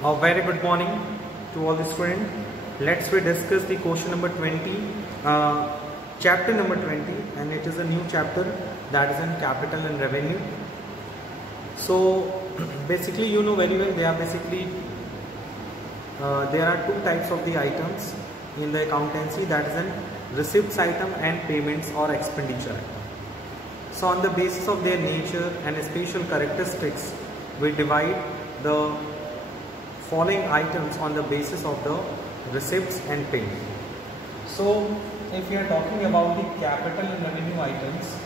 A very good morning to all the students. Let's we discuss the question number 20, chapter number 20, and it is a new chapter that is in capital and revenue. So basically, you know very well, there are two types of the items in the accountancy, that is an receipts item and payments or expenditure item. So on the basis of their nature and special characteristics, we divide the following items on the basis of the receipts and payment. So if we are talking about the capital and revenue items,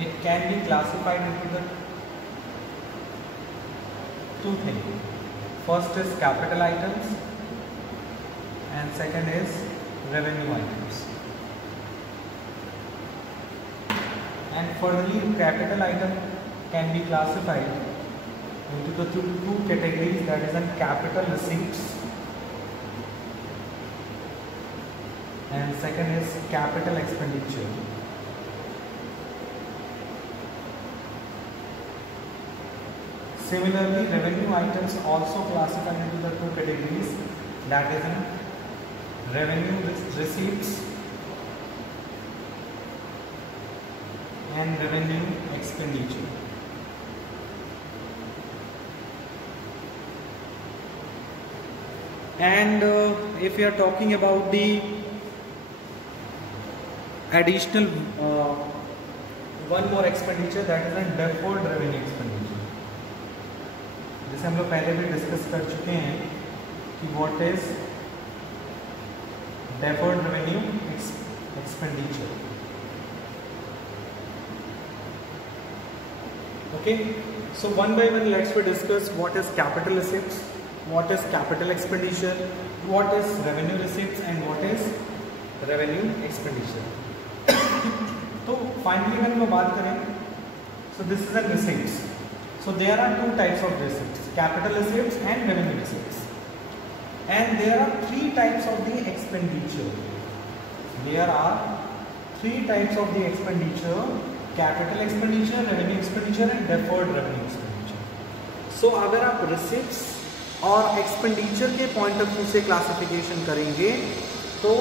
it can be classified into the two things. First is capital items and second is revenue items. And furtherly, capital item can be classified into the two categories, that is capital receipts and second is capital expenditure. Similarly, revenue items also classified into the two categories, that is revenue receipts and revenue expenditure. And if we are talking about the additional one more expenditure, that is a deferred revenue expenditure. जैसे हम लोग पहले भी discuss कर चुके हैं कि what is deferred revenue expenditure. Okay, so one by one let's discuss what is capital receipts, what is capital expenditure, what is revenue receipts and what is revenue expenditure. तो finally अगर हम बात करें, so this is a receipts. So there are two types of receipts, capital receipts and revenue receipts. And there are three types of the expenditure. There are three types of the expenditure: capital expenditure, revenue expenditure and deferred revenue expenditure. So अगर आप receipts और expenditure के point of view से classification करेंगे तो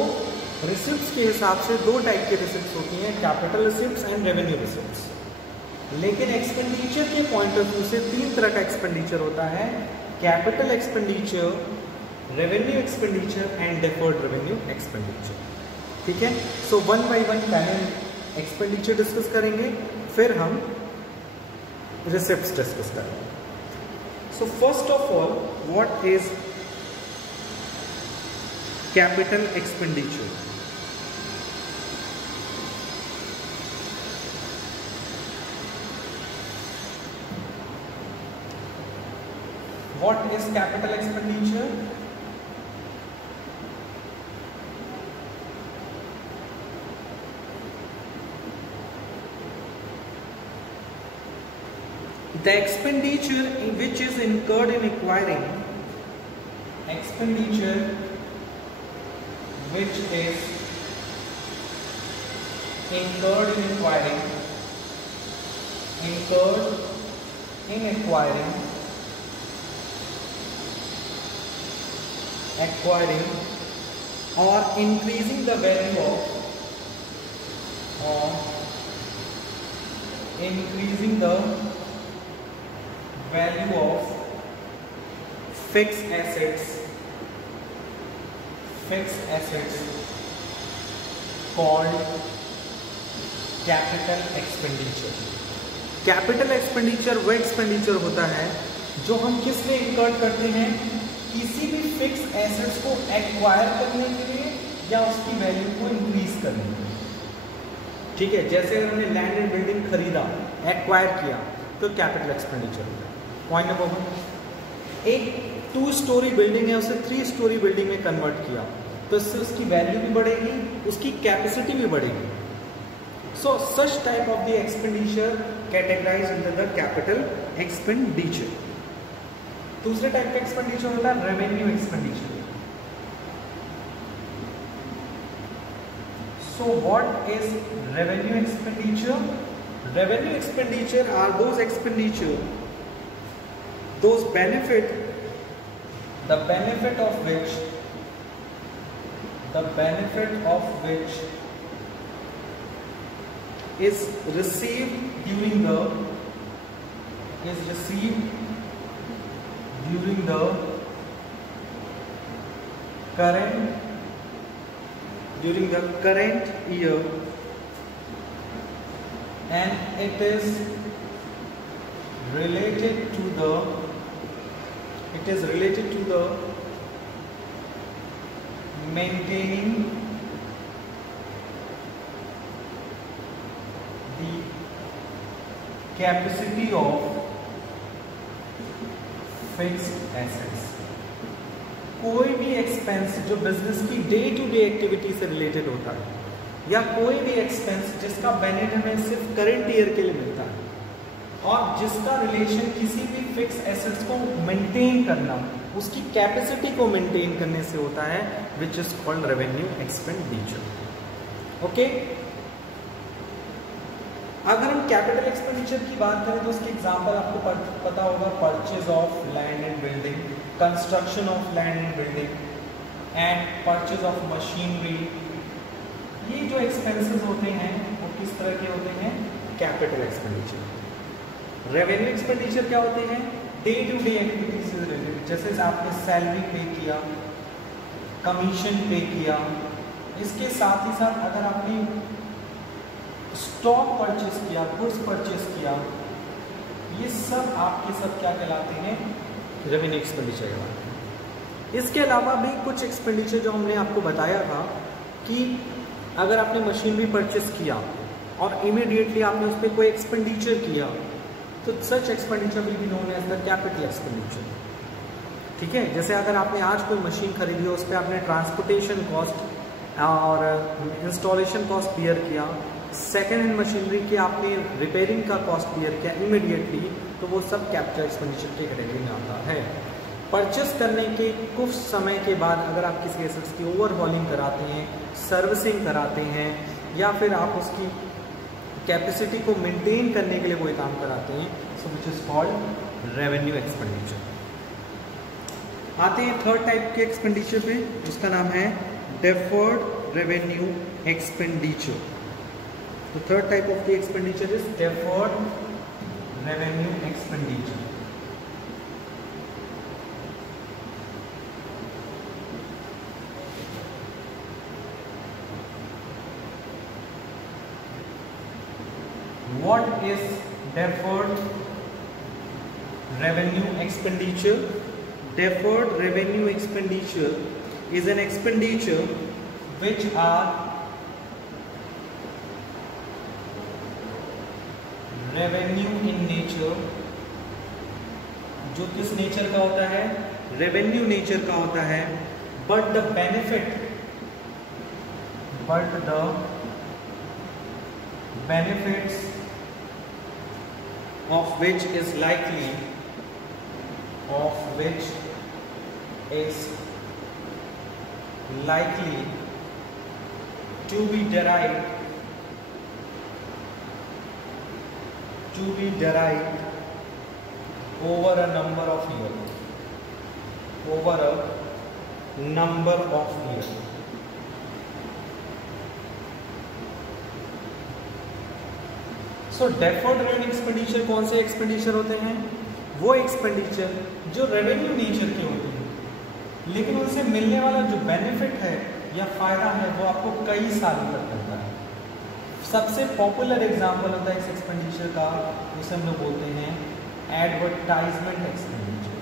receipts के हिसाब से दो टाइप के receipts होती हैं, capital receipts and revenue receipts. लेकिन expenditure के point of view से तीन तरह का expenditure होता है: capital expenditure, revenue expenditure and deferred revenue expenditure. ठीक है, सो वन बाय वन पहले एक्सपेंडिचर डिस्कस करेंगे, फिर हम रिसिप्ट्स डिस्कस करेंगे. So first of all, what is capital expenditure? What is capital expenditure? The expenditure which is incurred in acquiring, expenditure which is incurred in acquiring, acquiring or increasing the value of, increasing the value of fixed assets called capital expenditure. Capital expenditure वह expenditure होता है जो हम किस लिए incurred करते हैं, किसी भी फिक्स एसेट्स को एक्वायर करने के लिए या उसकी वैल्यू को इंक्रीज करने के लिए. ठीक है, जैसे अगर हमने लैंड एंड बिल्डिंग खरीदा, एक्वायर किया, तो कैपिटल एक्सपेंडिचर होता है. पॉइंट नंबर वन, एक 2 स्टोरी बिल्डिंग है, उसे 3 स्टोरी बिल्डिंग में कन्वर्ट किया, तो इससे उसकी वैल्यू भी बढ़ेगी, उसकी कैपेसिटी भी बढ़ेगी. So such type of the expenditure categorized under the capital expenditure. दूसरे टाइप का एक्सपेंडिचर होता है revenue expenditure. So what is revenue expenditure? Revenue expenditure are those expenditure, those benefit, the benefit of which is received during the current year, and it is related to the maintaining the capacity of fixed assets. कोई भी expense जो business की day to day activity से related होता है, या कोई भी एक्सपेंस जिसका बेनिफिट हमें सिर्फ करंट ईयर के लिए मिलता है और जिसका रिलेशन किसी भी फिक्स एसेट्स को मेंटेन करना, उसकी कैपेसिटी को मेंटेन करने से होता है, विच is called revenue expenditure. Okay, अगर हम कैपिटल एक्सपेंडिचर की बात करें तो उसकी एग्जांपल आपको पता होगा, purchase of land and building, construction of land and building and purchase of machinery. ये जो एक्सपेंसेस होते हैं वो किस तरह के होते हैं? Capital expenditure. रेवेन्यू एक्सपेंडिचर क्या होते हैं? डे टू डे एक्टिविटीज से रिलेटेड, जैसे आपने सैलरी पे किया, कमीशन पे किया. इसके साथ ही साथ अगर आपने स्टॉक परचेस किया, गुड्स परचेस किया, ये सब आपके सब क्या कहलाते हैं? रेवेन्यू एक्सपेंडिचर कहलाते हैं. इसके अलावा भी कुछ एक्सपेंडिचर जो हमने आपको बताया था कि अगर आपने मशीनरी परचेस किया और इमीडिएटली आपने उस पर कोई एक्सपेंडिचर किया, तो such expenditure will be known as the capital expenditure. ठीक है, जैसे अगर आपने आज कोई मशीन खरीदी है, उस पर आपने ट्रांसपोर्टेशन कॉस्ट और इंस्टॉलेशन कॉस्ट बियर किया, सेकेंड हैंड मशीनरी की आपने रिपेयरिंग का कॉस्ट बियर किया इमीडिएटली, तो वो सब कैपिटल एक्सपेंडिचर के कैटेगरी में आता है. परचेस करने के कुछ समय के बाद अगर आप किसी एसेट्स की ओवरहॉलिंग कराते हैं, सर्विसिंग कराते हैं, या फिर आप उसकी कैपेसिटी को मेंटेन करने के लिए कोई काम कराते हैं, so which is called revenue expenditure. आते हैं थर्ड टाइप के एक्सपेंडिचर पे, उसका नाम है deferred revenue expenditure. The third type of the expenditure is deferred revenue expenditure. What is deferred revenue expenditure? Deferred revenue expenditure is an expenditure which are revenue in nature. जो किस nature का होता है? Revenue nature का होता है. But the benefits of which is likely to be derived over a number of years. So deferred revenue expenditure कौन से एक्सपेंडिचर होते हैं? वो एक्सपेंडिचर जो रेवेन्यू नेचर के होते हैं, लेकिन उनसे मिलने वाला जो बेनिफिट है या फायदा है वो आपको कई सालों तक मिलता है. सबसे पॉपुलर एग्जाम्पल होता है इस एक्सपेंडिचर का, जिसे हम लोग बोलते हैं एडवर्टाइजमेंट एक्सपेंडिचर.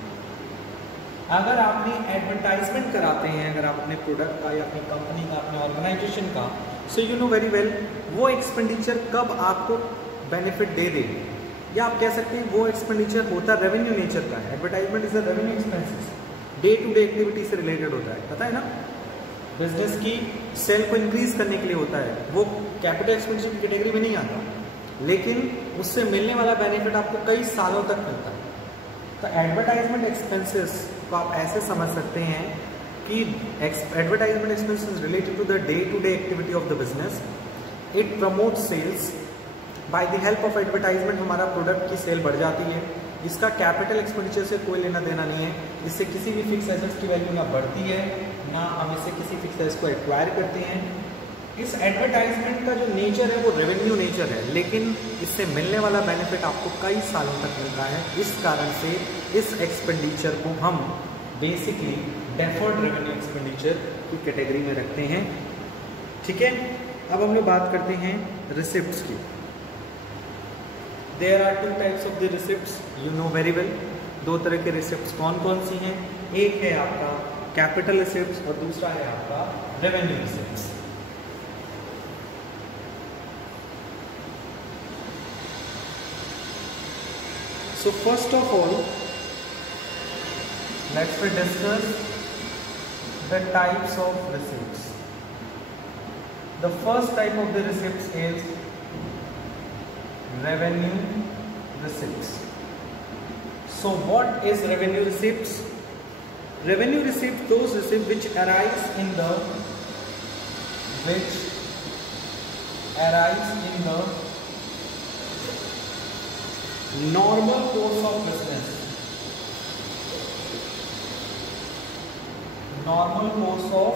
अगर आपने एडवर्टाइजमेंट कराते हैं, अगर आप अपने प्रोडक्ट का या अपनी कंपनी का, अपने ऑर्गेनाइजेशन का, so you know very well वो एक्सपेंडिचर कब आपको बेनिफिट दे देगी, या आप कह सकते हैं वो एक्सपेंडिचर होता है रेवेन्यू नेचर का है. Advertisement is a revenue expenses, day to day activity से रिलेटेड होता है, पता है ना. बिजनेस की सेल को इंक्रीज करने के लिए होता है, वो कैपिटल एक्सपेंडिचर की कैटेगरी में नहीं आता, लेकिन उससे मिलने वाला बेनिफिट आपको कई सालों तक मिलता है. तो एडवर्टाइजमेंट एक्सपेंसेस को आप ऐसे समझ सकते हैं कि advertisement expenses related to the day to day activity of the business. It promote sales by the help of advertisement हमारा प्रोडक्ट की सेल बढ़ जाती है। इसका कैपिटल एक्सपेंडिचर से कोई लेना देना नहीं है। इससे किसी भी फिक्स एसेट्स की वैल्यू ना बढ़ती है ना हम इससे किसी फिक्स एसेट्स को एक्वायर करते हैं। इस एडवर्टाइजमेंट का जो नेचर है वो रेवेन्यू नेचर है, लेकिन इससे मिलने वाला बेनिफिट आपको कई सालों तक मिलता है। इस कारण से इस एक्सपेंडिचर को हम बेसिकली डेफर्ड रेवेन्यू एक्सपेंडिचर की कैटेगरी में रखते हैं। ठीक है, अब हम लोग बात करते हैं रिसिप्ट्स की। There are two types of the receipts, you know very well. दो तरह के रिसिप्ट्स कौन कौन सी हैं? एक है आपका कैपिटल रिसिप्ट्स और दूसरा है आपका revenue receipts. So first of all, let's discuss the types of receipts. The first type of the receipts is revenue receipts. So what is revenue receipts? Revenue receipts, those receipts which arise in the normal course of business. Normal course of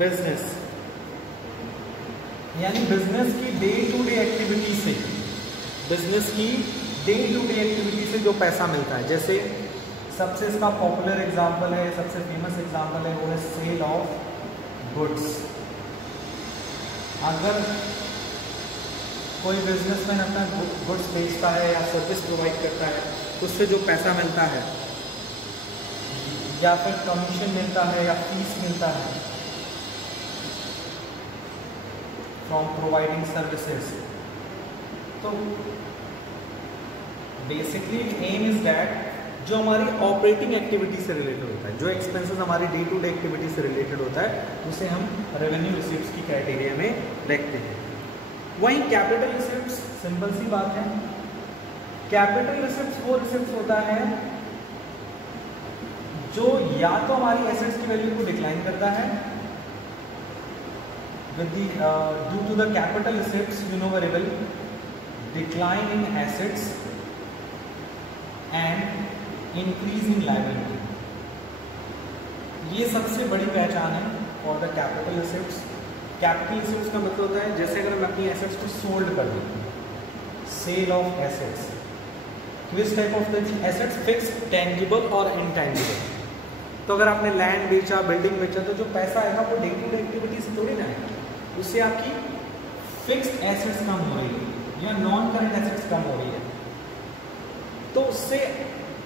business यानी business की day to day activity से, business की day to day activity से जो पैसा मिलता है। जैसे सबसे इसका पॉपुलर एग्जांपल है, सबसे फेमस एग्जांपल है, वो है सेल ऑफ गुड्स। अगर कोई बिजनेसमैन अपना गुड्स बेचता है या सर्विस प्रोवाइड करता है तो उससे जो पैसा मिलता है या फिर कमीशन मिलता है या फीस मिलता है फ्रॉम प्रोवाइडिंग सर्विसेज, तो बेसिकली एम इज दैट जो हमारी ऑपरेटिंग एक्टिविटी से रिलेटेड होता है, जो एक्सपेंसेस हमारी डे टू डे एक्टिविटी से रिलेटेड होता है, उसे हम रेवेन्यू रिसिप्ट्स की क्राइटेरिया में रखते हैं। वहीं कैपिटल रिसिप्ट्स सिंपल सी बात है। कैपिटल रिसिप्ट्स वो रिसिप्ट्स होता है जो या तो हमारी एसेट्स की वैल्यू को डिक्लाइन करता है with the due to the capital receipts, you know very well, decline in assets and increase in liability. ये सबसे बड़ी पहचान है for the capital receipts. Capital receipts का मतलब होता है जैसे अगर हम अपनी एसेट्स को सोल्ड कर देते हैं, सेल ऑफ एसेट्स। किस type of assets? Fixed, tangible और इनटेंजिबल। तो अगर आपने लैंड बेचा, बिल्डिंग बेचा, तो जो पैसा आएगा वो डे टू डे एक्टिविटी से थोड़ी ना आएगा, उससे आपकी फिक्स्ड एसेट्स कम हो रही है या नॉन करंट एसेट्स कम हो रही है, तो उससे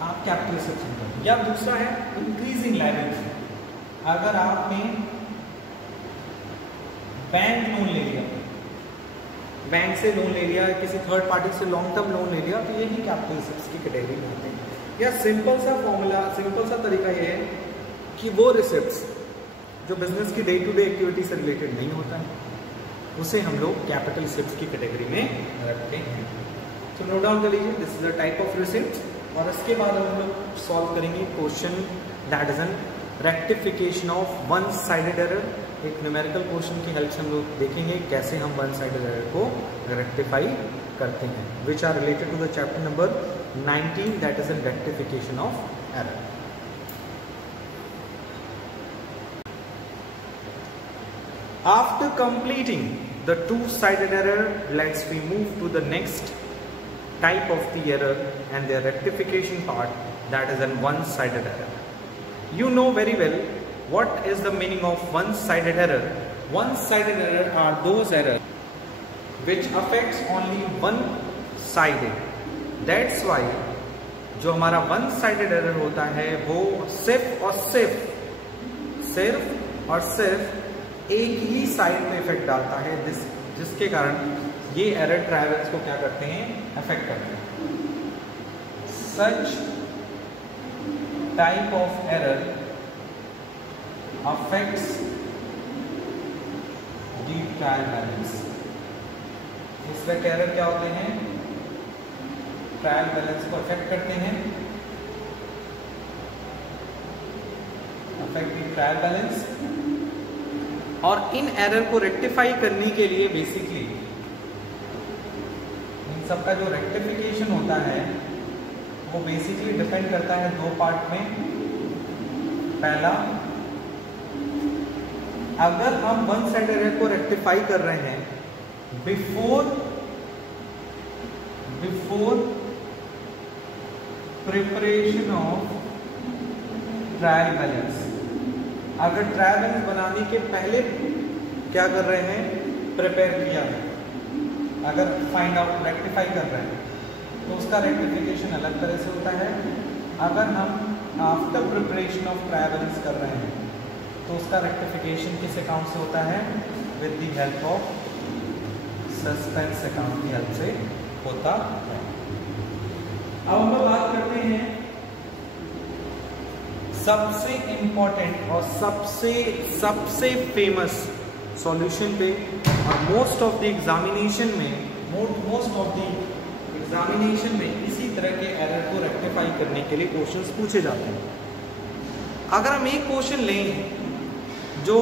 आप कैपिटल रिसिप्ट्स निकालेंगे। या दूसरा है इंक्रीजिंग लायबिलिटी। अगर आपने बैंक लोन ले लिया, बैंक से लोन ले लिया, किसी थर्ड पार्टी से लॉन्ग टर्म लोन ले लिया, तो ये ही कैपिटल रिसिप्ट्स की कैटेगरी में आते हैं। या सिंपल सा फॉर्मूला, सिंपल सा तरीका ये है कि वो रिसिप्ट्स जो बिजनेस की डे टू डे एक्टिविटी से रिलेटेड नहीं होता है, उसे हम लोग कैपिटल रिसिप्ट्स की कैटेगरी में रखते हैं। तो नोट डाउन कर लीजिए, this is the type of receipt. और इसके बाद हम लोग सॉल्व करेंगे question that is an rectification of one sided error. एक न्यूमेरिकल क्वेश्चन की हेल्प से हम लोग देखेंगे कैसे हम वन साइडेड एरर को रेक्टिफाई करते हैं, which are related to the chapter number 19 that is an rectification of error. After completing the two-sided error, let's we move to the next type of the error and their rectification part, that is an one-sided error. You know very well what is the meaning of one-sided error. One-sided error are those errors which affects only one-sided. That's why जो हमारा one-sided error होता है वो सिर्फ और सिर्फ एक ही side पे इफेक्ट डालता है, जिसके कारण ये एरर ट्रैवल्स को क्या करते हैं? अफेक्ट करते हैं। सच type of error affects the trial balance. इसमें एरर क्या होते हैं? ट्रायल बैलेंस को अफेक्ट करते हैं, अफेक्ट द ट्रायल बैलेंस। और इन एरर को रेक्टिफाई करने के लिए बेसिकली इन सब का जो रेक्टिफिकेशन होता है वो बेसिकली डिपेंड करता है दो पार्ट में। पहला, अगर हम वन साइड एरर को रेक्टिफाई कर रहे हैं before preparation of trial balance, अगर ट्रायल बैलेंस बनाने के पहले क्या कर रहे हैं, प्रिपेयर किया है, अगर फाइंड आउट रेक्टिफाई कर रहे हैं तो उसका रेक्टिफिकेशन अलग तरह से होता है। अगर हम after preparation of trial balance कर रहे हैं तो उसका रेक्टिफिकेशन किस अकाउंट से होता है, with the help of suspense account की हेल्प से होता है। अब हम बात करते हैं सबसे इंपॉर्टेंट और सबसे फेमस सॉल्यूशन पे, और मोस्ट ऑफ द एग्जामिनेशन में इसी तरह के एरर को रेक्टिफाई करने के लिए क्वेश्चंस पूछे जाते हैं। अगर हम एक क्वेश्चन लें जो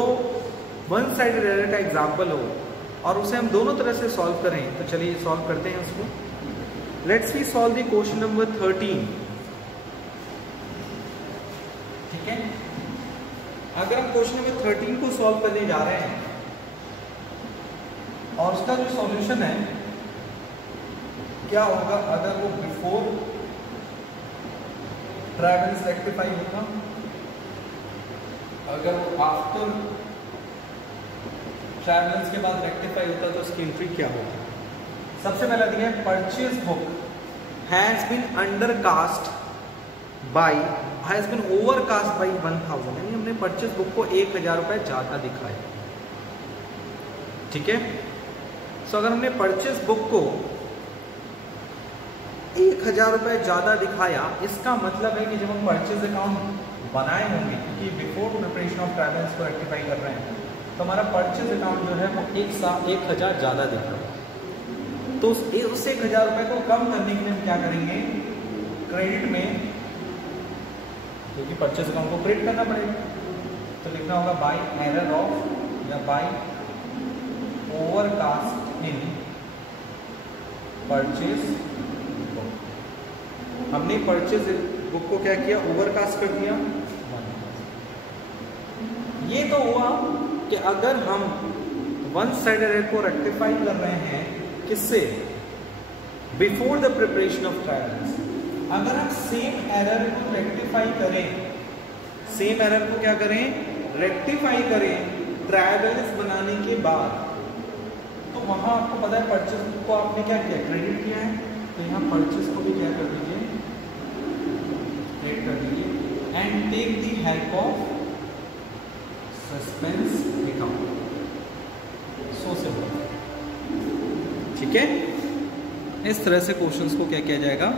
वन साइडेड एरर का एग्जाम्पल हो और उसे हम दोनों तरह से सॉल्व करें, तो चलिए सॉल्व करते हैं उसको। Let's we solve the question number 13। ठीक है, अगर हम क्वेश्चन नंबर 13 को सॉल्व करने जा रहे हैं और उसका जो सॉल्यूशन है क्या होगा, अगर वो बिफोर ट्रायल बैलेंस रेक्टिफाई होता, अगर वो आफ्टर ट्रायल बैलेंस के बाद रेक्टिफाई होता तो उसकी एंट्री क्या होगी। सबसे पहला दिया है purchase book has been undercast by has been overcast by 1000, यानी हमने परचेज बुक को 1000 रुपए ज्यादा दिखाया। ठीक है, सो अगर हमने परचेज बुक को 1000 रुपए ज्यादा दिखाया, इसका मतलब है कि जब हम परचेज अकाउंट बनाए होंगे, क्योंकि before preparation of trial balance को रेक्टिफाई कर रहे हैं, तो हमारा परचेज अकाउंट जो है वो 1000 ज्यादा दिख रहा है। तो उस 1000 रुपए को कम करने के लिए हम क्या करेंगे, क्रेडिट में, क्योंकि परचेज अकाउंट को क्रेडिट करना पड़ेगा, तो लिखना होगा बाय एरर ऑफ या by overcast in purchase book. हमने परचेज बुक को क्या किया, ओवरकास्ट कर दिया। ये तो हुआ कि अगर हम वन साइड एरर को रेक्टिफाई कर रहे हैं किससे, before the preparation of trial balance. अगर हम सेम एरर को रेक्टिफाई करें, सेम एरर को क्या करें, रेक्टिफाई करें ट्रायल बैलेंस बनाने के बाद, तो वहां आपको पता है परचेज बुक को आपने क्या किया, क्रेडिट किया है, तो यहाँ परचेज को भी क्या कर दीजिए, क्रेडिट कर दीजिए and take the help of suspense account. So simple. ठीक है, इस तरह से क्वेश्चंस को क्या किया जाएगा,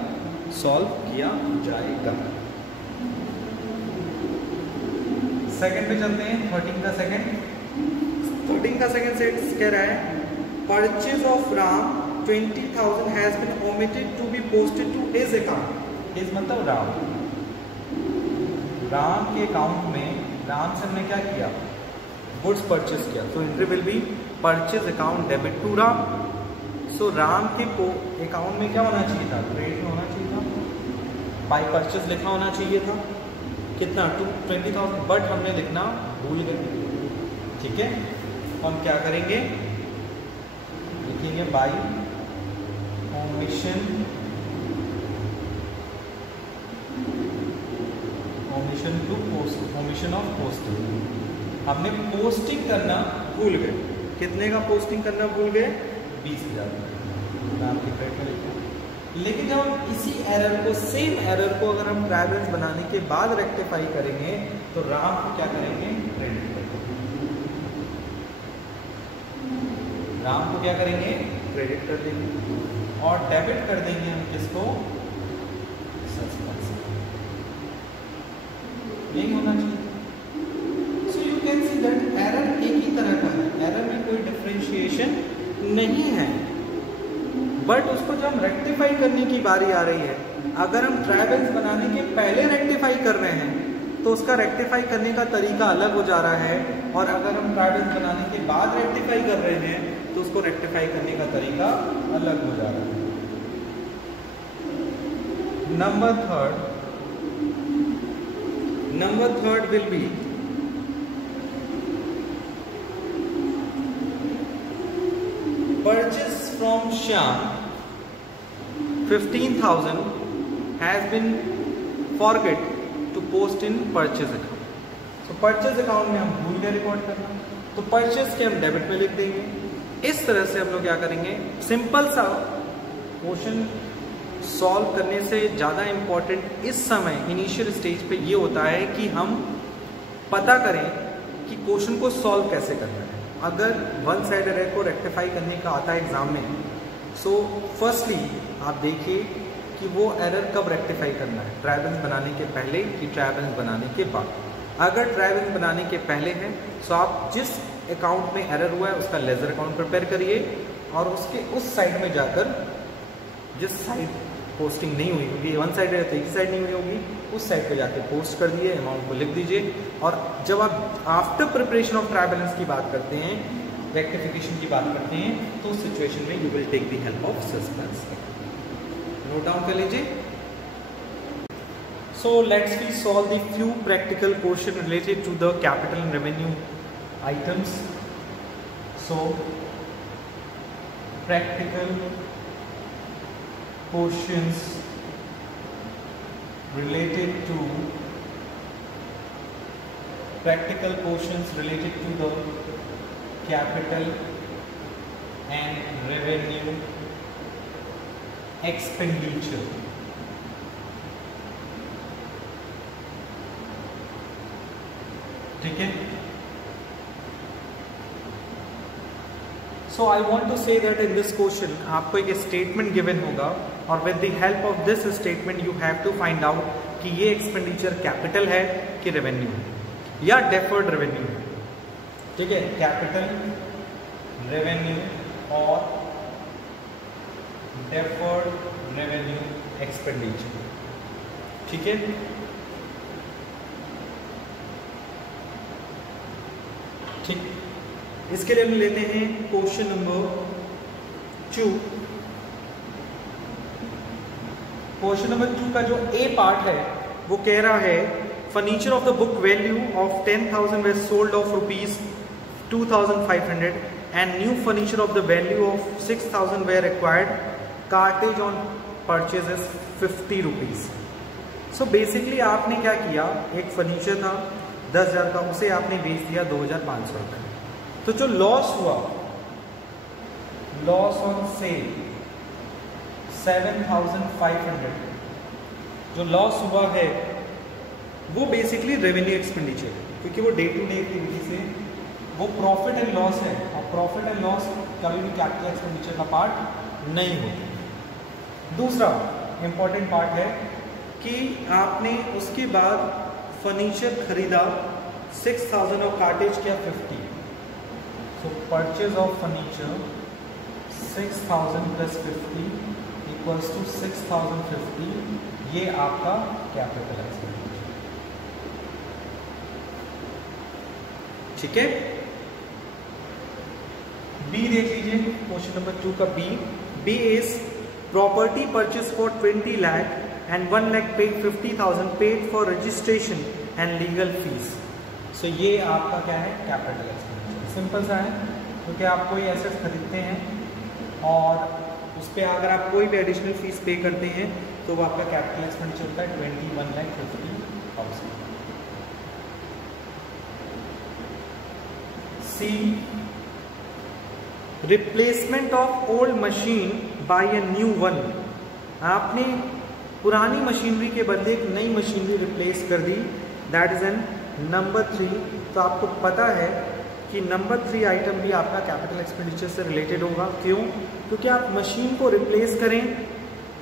सॉल्व किया जाएगा। सेकंड पे चलते हैं, 13 का सेकंड सेट कह रहा है purchase of Ram 20,000 has been omitted to be posted to his account. His मतलब राम के अकाउंट में, राम से हमने क्या किया, गुड्स परचेज किया, तो entry will be purchase account debit to Ram. So Ram के अकाउंट में क्या होना चाहिए था, क्रेडिट में होना चाहिए था, बाय परचेज लिखा होना चाहिए था, कितना 20,000, बट हमने लिखना भूल गए। ठीक है, हम क्या करेंगे, लिखेंगे बाय ओमिशन ऑफ पोस्टिंग। हमने पोस्टिंग करना भूल गए, कितने का पोस्टिंग करना भूल गए, 20,000 नाम की क्रेडिट। लेकिन जब हम इसी एरर को, सेम एरर को अगर हम ट्रायल बैलेंस बनाने के बाद रेक्टिफाई करेंगे तो राम को क्या करेंगे, क्रेडिट करेंगे, राम को क्या करेंगे, क्रेडिट कर देंगे, और डेबिट कर देंगे हम किसको, सस्पेंस। यही होना चाहिए। So you can see that error एक ही तरह का है, एरर में कोई डिफरेंशिएशन नहीं है, बट उसको जब हम रेक्टिफाई करने की बारी आ रही है, अगर हम ट्रायल बैलेंस बनाने के पहले रेक्टिफाई कर रहे हैं तो उसका रेक्टिफाई करने का तरीका अलग हो जा रहा है, और अगर हम ट्रायल बैलेंस बनाने के बाद रेक्टिफाई कर रहे हैं तो उसको रेक्टिफाई करने का तरीका अलग हो जा रहा है। Number third will be purchase from Shyam 15,000 has been forget to post in purchase account. So purchase account में हम भूल गए रिकॉर्ड करना, तो परचेज के हम डेबिट में लिख देंगे। इस तरह से हम लोग क्या करेंगे, सिंपल सा क्वेश्चन सॉल्व करने से ज़्यादा इम्पॉर्टेंट इस समय इनिशियल स्टेज पे ये होता है कि हम पता करें कि क्वेश्चन को सॉल्व कैसे करना है। अगर वन साइड एरर को रेक्टिफाई करने का आता है एग्जाम में, सो फर्स्टली आप देखिए कि वो एरर कब रेक्टिफाई करना है, ट्राई बैलेंस बनाने के पहले कि ट्राई बैलेंस बनाने के बाद। अगर ट्राई बैलेंस बनाने के पहले है तो आप जिस अकाउंट में एरर हुआ है उसका लेजर अकाउंट प्रिपेयर करिए और उसके उस साइड में जाकर जिस साइड पोस्टिंग नहीं हुई होगी, वन साइड है तो एक साइड नहीं हुई होगी, उस साइड पे जाके पोस्ट कर दिए, अमाउंट को लिख दीजिए। और जब आप after preparation of try balance की बात करते हैं, रेक्टिफिकेशन की बात करते हैं, तो उस सिचुएशन में you will take the help of suspense. Note down कर लीजिए। So let's we solve the few practical question related to the capital and revenue items. So practical questions related to the capital and revenue expenditure. ठीक है। So I want to say that in this question आपको एक statement given होगा और with the help of this statement you have to find out कि ये expenditure capital है कि रेवेन्यू है या डेफर्ड रेवेन्यू है। ठीक है, कैपिटल, रेवेन्यू और डेफर्ड रेवेन्यू एक्सपेंडिचर। ठीक है, ठीक। इसके लिए हम लेते हैं क्वेश्चन नंबर 2। क्वेश्चन नंबर 2 का जो ए पार्ट है वो कह रहा है furniture of the book value of 10,000 were sold off ₹2,500 and new furniture of the value of 6,000 were required, cartage on purchase is ₹50। So basically आपने क्या किया, एक फर्नीचर था 10,000 का, उसे आपने बेच दिया 2,500 रुपये। तो जो लॉस हुआ, लॉस ऑन सेल 7,500, जो लॉस हुआ है वो बेसिकली रेवेन्यू एक्सपेंडिचर है, क्योंकि वो डे टू डे एक्टिविटी से वो प्रॉफिट एंड लॉस है, और प्रॉफिट एंड लॉस कभी भी कैपिटल एक्सपेंडिचर का पार्ट नहीं होता। दूसरा इंपॉर्टेंट पार्ट है कि आपने उसके बाद फर्नीचर खरीदा 6,000 और कार्टेज किया 50। So purchase of furniture 6,000 plus 50 equals to 6,050, ये आपका कैपिटल एक्सपेंडिचर। ठीक है, बी देख लीजिए, क्वेश्चन नंबर 2 का B is property purchase for 20 lakh and 1 lakh paid 50,000 paid for registration and legal fees. So ये आपका क्या है, कैपिटल एक्सपेंडिचर। सिंपल सा है, क्योंकि आप कोई एसेट्स खरीदते हैं और उस पर अगर आप कोई भी एडिशनल फीस पे करते हैं तो वो आपका कैपिटल एक्सपेंडिचर होता है 21,50,000। C, replacement of old machine by a new one. आपने पुरानी मशीनरी के बदले एक नई मशीनरी रिप्लेस कर दी, दैट इज एन नंबर 3। तो आपको पता है कि नंबर 3 आइटम भी आपका कैपिटल एक्सपेंडिचर से रिलेटेड होगा। क्यों? क्योंकि आप मशीन को रिप्लेस करें,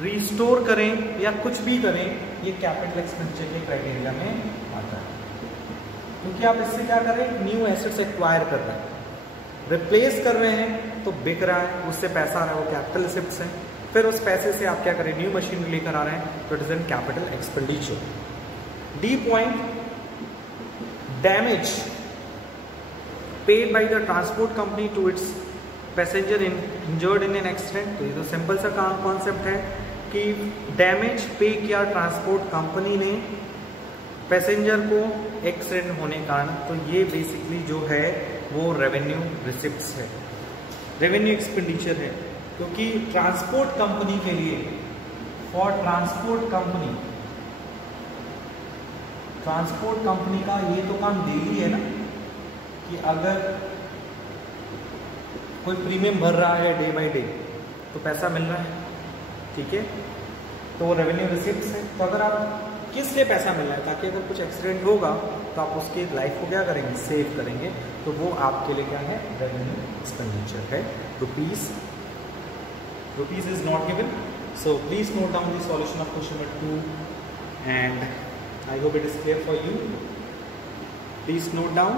रिस्टोर करें या कुछ भी करें, ये कैपिटल एक्सपेंडिचर के क्राइटेरिया में आता है। क्योंकि आप इससे क्या करें, न्यू एसेट्स एक्वायर कर रहे हैं, रिप्लेस कर रहे हैं तो बिक रहा है, उससे पैसा आ रहा है, वो कैपिटल एसेट्स हैं। फिर उस पैसे से आप क्या करें, न्यू मशीन लेकर आ रहे हैं, तो it is an capital expenditure. D point, damage paid by the transport company to its passenger injured in an accident. तो ये तो सिंपल सा कॉन्सेप्ट है, कि डैमेज पे किया ट्रांसपोर्ट कंपनी ने पैसेंजर को एक्सीडेंट होने के कारण, तो ये बेसिकली जो है वो रेवेन्यू रिसिप्ट्स है, रेवेन्यू एक्सपेंडिचर है। क्योंकि ट्रांसपोर्ट कंपनी के लिए, फॉर ट्रांसपोर्ट कंपनी का ये तो काम डेली है ना, कि अगर कोई प्रीमियम भर रहा है डे बाय डे तो पैसा मिल रहा है, ठीक है, तो वो रेवेन्यू रिसिप्ट्स है। तो अगर आप किस लिए पैसा मिल रहा है, ताकि अगर कुछ एक्सीडेंट होगा तो आप उसकी लाइफ को क्या करेंगे, सेव करेंगे, तो वो आपके लिए क्या है, रेवेन्यू एक्सपेंडिचर है। Rupees is not given, so please note down the solution of question number 2 and I hope it is clear for you. Please note down.